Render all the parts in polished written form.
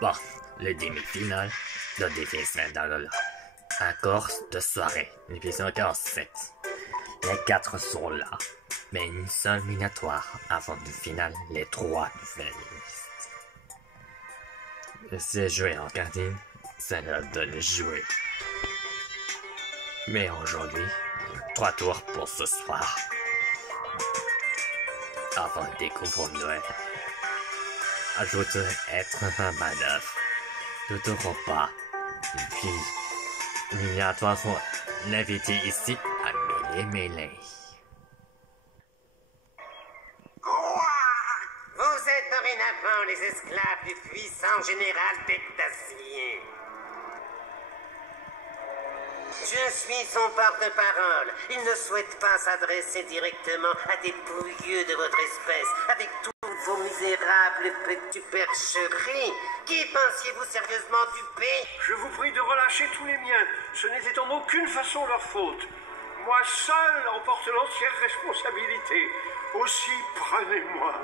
Bon, le demi-finale de Défi Saint-Dalola. Accord de soirée, l'épisode 47. Les 4 sont là, mais une seule minatoire avant le final, les 3 finalistes. C'est jouer en cantine, c'est l'heure de le jouer. Mais aujourd'hui, 3 tours pour ce soir. Avant de découvrir Noël. Ajoute être un manœuvre. Tout au repas. Et puis, minatoire sont l'invité ici à mêler. Vous êtes dorénavant les esclaves du puissant général Bectassien. Je suis son porte-parole. Il ne souhaite pas s'adresser directement à des pouilleux de votre espèce, avec tous vos misérables petits percheries. Qui pensiez-vous sérieusement duper? Je vous prie de relâcher tous les miens. Ce n'était en aucune façon leur faute. Moi seul en porte l'entière responsabilité. Aussi, prenez-moi.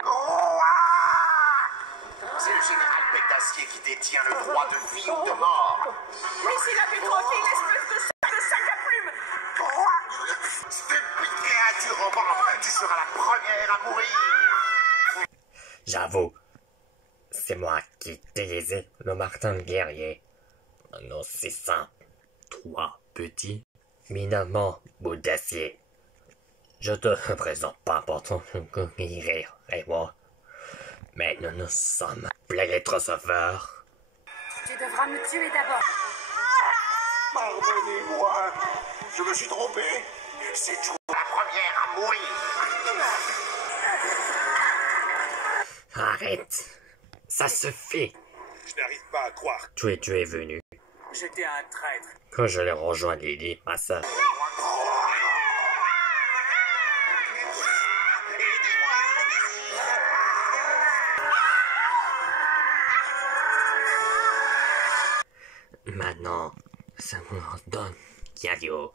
C'est le général Bectassien qui détient le droit de vie ou de mort. Mais s'il a fait tranquille, l'espèce de sac à plumes! Stupide créature robante, tu seras la première à mourir. J'avoue, c'est moi qui utilisais le martin guerrier. Un aussi simple. 3 petits minement bouts d'acier. Je te présente pas pour ton rire et moi. Mais nous sommes pleins d'être sauveurs. Tu devras me tuer d'abord. Pardonnez-moi, je me suis trompé. C'est toi la première à mourir. Arrête, ça suffit. Je n'arrive pas à croire. Tu es venu. J'étais un traître. Quand je l'ai rejoint Lily, ma sœur. Maintenant, ça me donne Yario.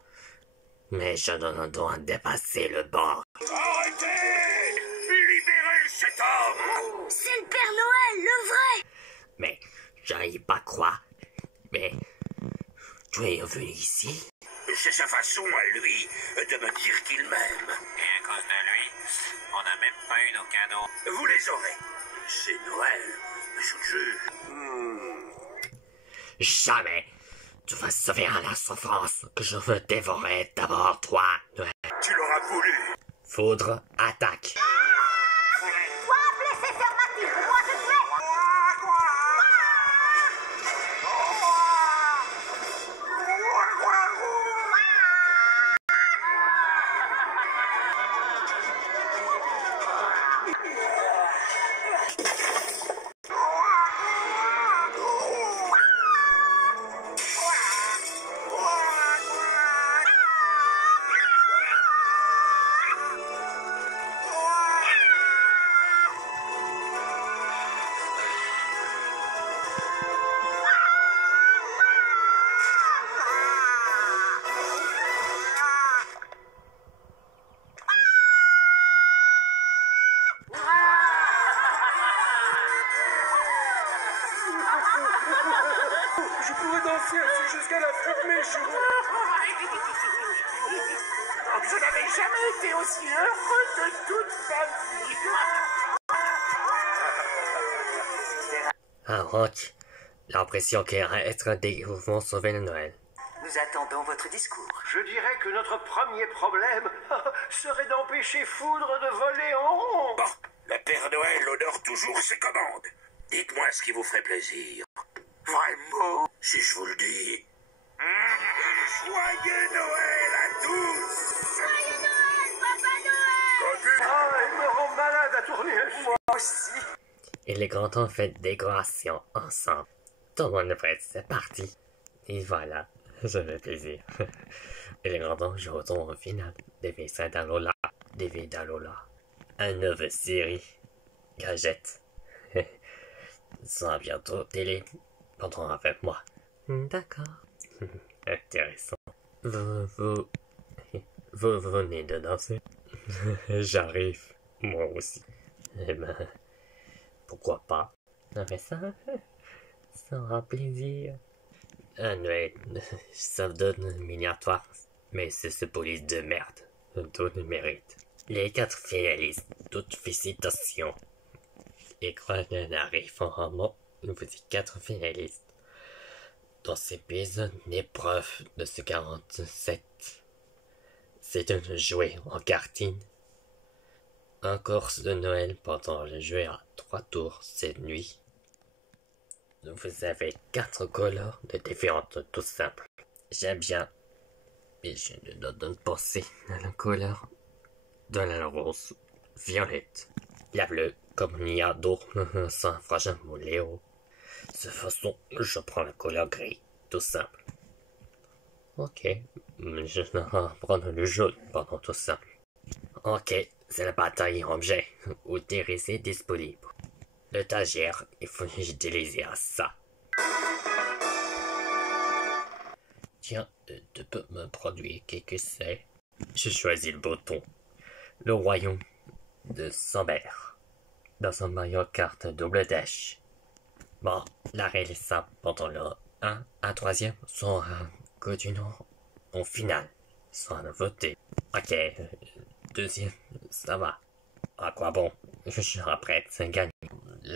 Mais je ne dois dépasser le bord. Arrêtez! Libérez cet homme! C'est le Père Noël, le vrai! Mais j'arrive pas à croire. Mais tu es venu ici? C'est sa façon à lui de me dire qu'il m'aime. Et à cause de lui, on n'a même pas eu nos cadeaux. Vous les aurez. C'est Noël, je le jure. Jamais tu vas sauver à la souffrance que je veux dévorer d'abord toi. Tu l'auras voulu. Foudre, attaque. Toi, blessé fermatif, moi je te fais! Je pourrais danser ainsi jusqu'à la fin de mes jours. Je n'avais jamais été aussi heureux de toute ma vie. Ah, Rock, l'impression qu'il y a être des mouvements sauver le Noël. Nous attendons votre discours. Je dirais que notre premier problème serait d'empêcher Foudre de voler en rond. Bon, le Père Noël honore toujours ses commandes. Dites-moi ce qui vous ferait plaisir. Vraiment, si je vous le dis. Joyeux Noël à tous! Joyeux Noël, Papa Noël! Ah, il me rend malade à tourner un Moi aussi. Et les grands-temps font décoration ensemble. Tout le monde est prêt, c'est parti. Et voilà, ça fait plaisir. Et les grands-temps, je retourne au final. Défi Saint-Dalola, Défi Dalola. Un nouveau série. Gadget. Ça bientôt télé. Pendant avec moi. D'accord. Intéressant. Vous venez de danser? J'arrive. Moi aussi. Eh ben, pourquoi pas? Non mais ça, Ça aura plaisir. Noël, ça donne miniature, mais c'est ce police de merde. Tout le mérite. Les 4 finalistes, toutes félicitations. Et quand on arrive en roman, nous vous dites 4 finalistes. Dans cet épisode, l'épreuve de ce 47, c'est de jouer en karting. Un course de Noël pendant le jeu à 3 tours cette nuit. Vous avez 4 couleurs de différentes, tout simple. J'aime bien, mais je ne donne penser à la couleur de la rose, violette, la bleue, comme il y a d'autres sans fragile mon Léo. De toute façon, je prends la couleur gris, tout simple. Ok, je vais prendre le jaune pendant tout simple. Ok, c'est la bataille objet, où est disponible. L'étagère, il faut utiliser à ça. Tiens, tu peux me produire quelque c'est? Je choisis le bouton. Le royaume de Sambert. Dans un Mario Kart double dash. Bon, la règle est simple. Pendant le 1 à 3e sont que du Nord en finale. Sans voter. Ok, deuxième, ça va. À quoi bon? Je suis prêt à gagner.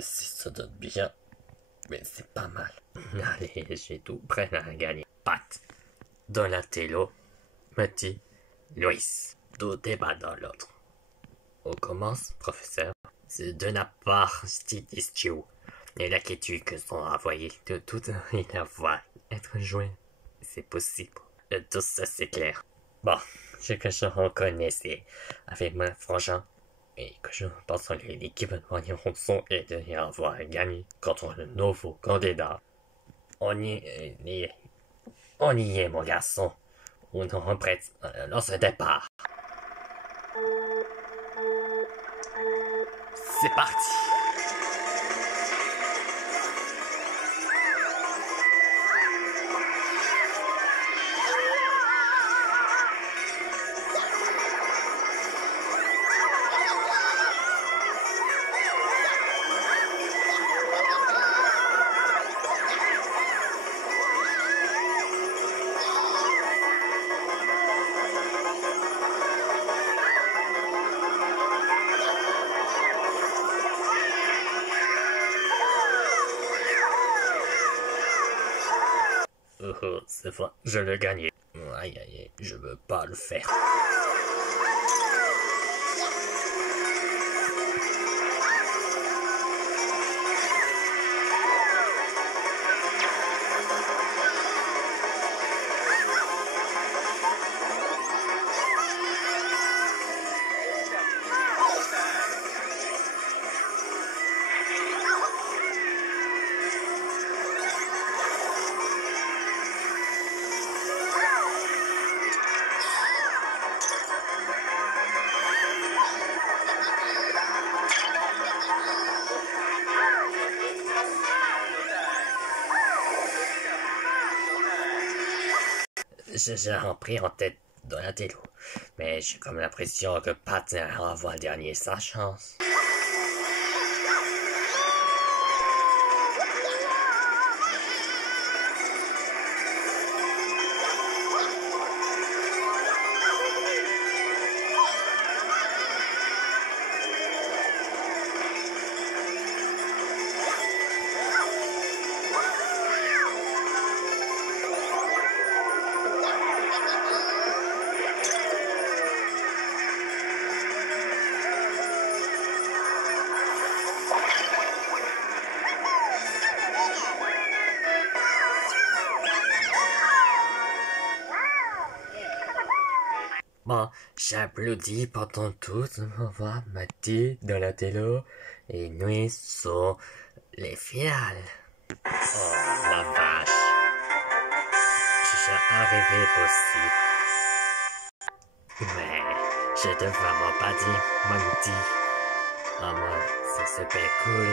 Si ça donne bien, mais c'est pas mal. Allez, j'ai tout prêt à gagner. Pat, Donatello, Matty, Loïs. Tout débat dans l'autre. On commence, professeur. C'est de la part Steve et l'inquiétude que sont envoyés de toute la voix être joué. C'est possible. Tout ça, c'est clair. Bon, ce que je reconnaissais avec mon frangin et que je pense que l'équipe de Ranson est de y avoir gagné contre le nouveau candidat. On y est, mon garçon. On est prêt à lancer départ. C'est parti. C'est vrai, je l'ai gagné. Aïe aïe, je veux pas le faire. J'ai repris en tête Donatello, mais j'ai comme l'impression que Pat va avoir dernier sa chance. Bon, j'applaudis pendant tout, on voit Matty, Donatello et nous sur les finales. Oh la vache, je suis arrivé possible. Mais je te vraiment pas dit, Matty. Ah moi, c'est super cool.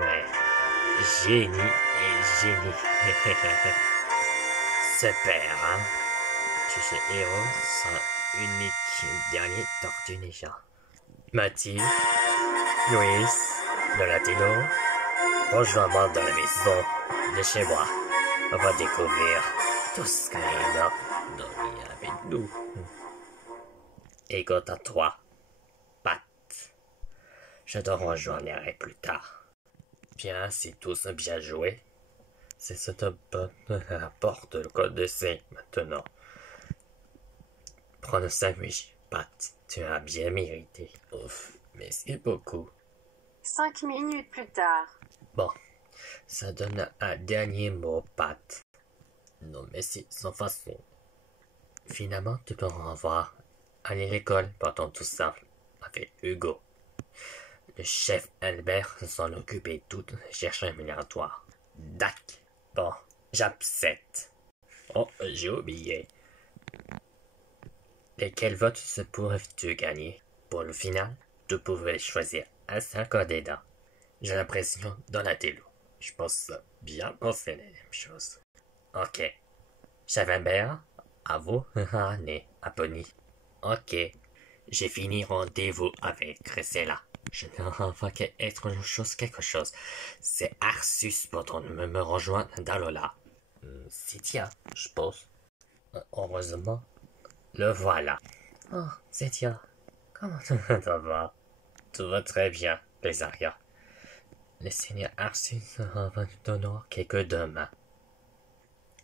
Mais génie et génie. Super, hein? Je suis héros sans unique dernier tortue ninja. Matty, Louis, Donatello, Rejoins-moi dans la maison de chez moi. On va découvrir tout ce qu'il y a dormi avec nous. Et quant à toi, Pat, je te rejoindrai plus tard. Bien, si tous bien joué, c'est ce te bonne rapporte le code de C maintenant. Prends le sandwich, Pat, tu as bien mérité. Ouf, merci beaucoup. 5 minutes plus tard. Bon, ça donne un dernier mot, Pat. Non, mais c'est sans façon. Finalement, tu peux revoir. Aller à l'école pendant tout ça avec Hugo. Le chef Albert s'en occupait tout, chercher un migratoire. Dac. Bon, j'accepte. Oh, j'ai oublié. Et quel vote se pourrais-tu gagner? Pour le final, tu pouvais choisir un seul candidat. J'ai l'impression Donatello. Je pense bien penser la même chose. Ok. Chef Albert, à vous. Né, Apony. Ok. J'ai fini rendez-vous avec Cressella. Je ne vois qu'être quelque chose. C'est Arsus pourtant me rejoindre dans Lola. C'est tiens, je pense. Heureusement, le voilà. Oh, c'est tiens. Comment ça va? Tout va très bien, Lézaria. Le seigneur Arsus va nous donner quelques demain.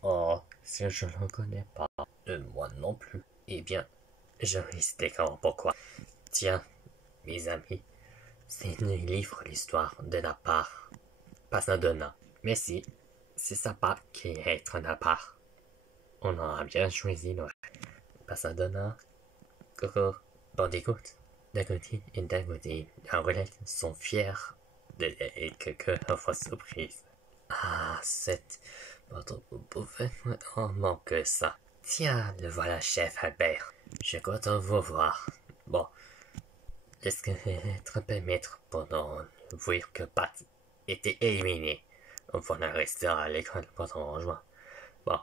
Oh, si je ne le connais pas. Moi non plus. Eh bien, je risque d'écran pourquoi. Tiens, mes amis, c'est un livre l'histoire de Napar. Passadona. Mais si, c'est sa part qui est être Napar. On aura bien choisi Noël. Passadona, Coco, Bandicoot, Dagouti et Dagouti, la roulette sont fiers et quelquefois surprises. Ah, cette... Vous pouvez en manquer ça. Tiens, le voilà, chef Albert. Je suis content de vous voir. Bon, est-ce que être permettre pendant voir que Pat était éliminé? On va rester à l'école pendant juin. Bon,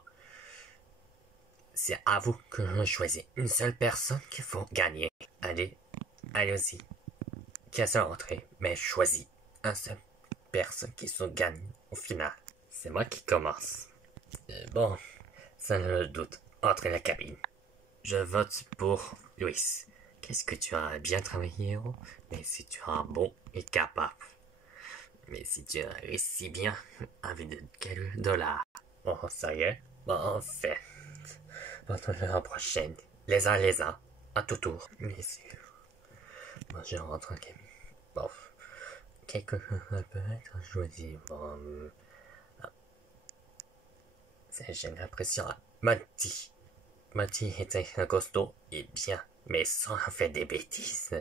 c'est à vous que je choisis une seule personne qu'il faut gagner. Allez, allez-y. Qui a sa rentrée, mais choisis un seul personne qui se gagne au final. C'est moi qui commence. Bon, ça ne le doute. Entre la cabine. Je vote pour Louis. Qu'est-ce que tu as bien travaillé, héros? Mais si tu es bon et capable. Mais si tu as réussi bien, avec de quelques dollars. Bon, ça y est. Bon, en fait. La prochaine. Les uns, à tout tour. Bien sûr. Moi, je rentre en cabine. Bon. Quelqu'un peut être choisi. Bon. J'ai l'impression. Mati était un costaud et bien, mais sans faire des bêtises.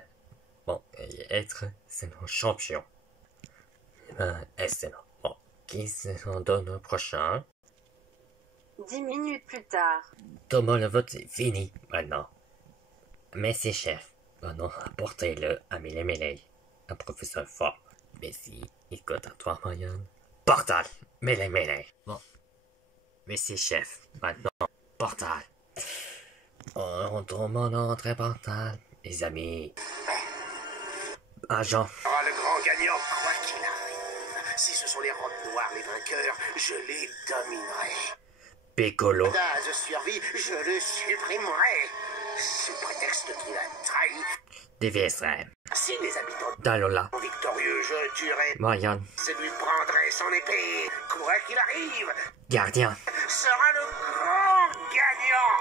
Bon, être, c'est mon champion. Excellent. Bon, qui s'en donne au prochain? 10 minutes plus tard. Thomas, le vote est fini maintenant. Mais c'est chef. Maintenant, apportez-le à Mêlée, un professeur fort. Mais si, écoute à toi, Marianne. Portal, Mêlée. Bon. Mais c'est chef, maintenant, Portal. On tourne mon entrée Portal, les amis. Agent. Ah, le grand gagnant, quoi qu'il arrive. Si ce sont les robes noires les vainqueurs, je les dominerai. Piccolo. Je survis, je le supprimerai. Sous prétexte qu'il a trahi. Déviserai. Si les habitants Dalola. sont victorieux, je tuerai. Marianne. Je lui prendrai son épée. Quoi qu'il arrive, Gardien. sera le grand gagnant.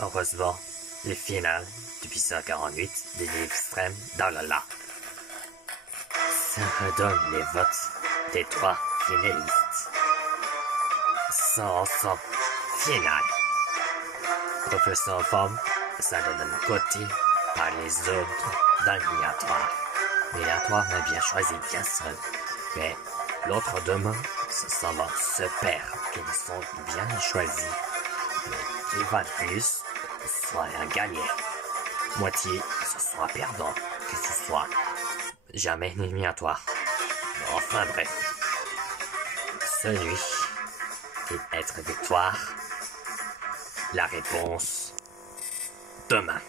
Heureusement, le final du épisode 48 de livre extrême Dalola. Ça redonne les votes des 3 finalistes. Sans finale. Professeur en forme, ça donne un côté par les autres dans l'éliminatoire. L'éliminatoire a bien choisi bien seul, mais l'autre demain, ce semble super qu'ils sont bien choisis, mais qui va de plus soit un gagnant. Moitié, ce soit perdant, que ce soit jamais éliminatoire. Enfin bref, celui qui être victoire, la réponse demain.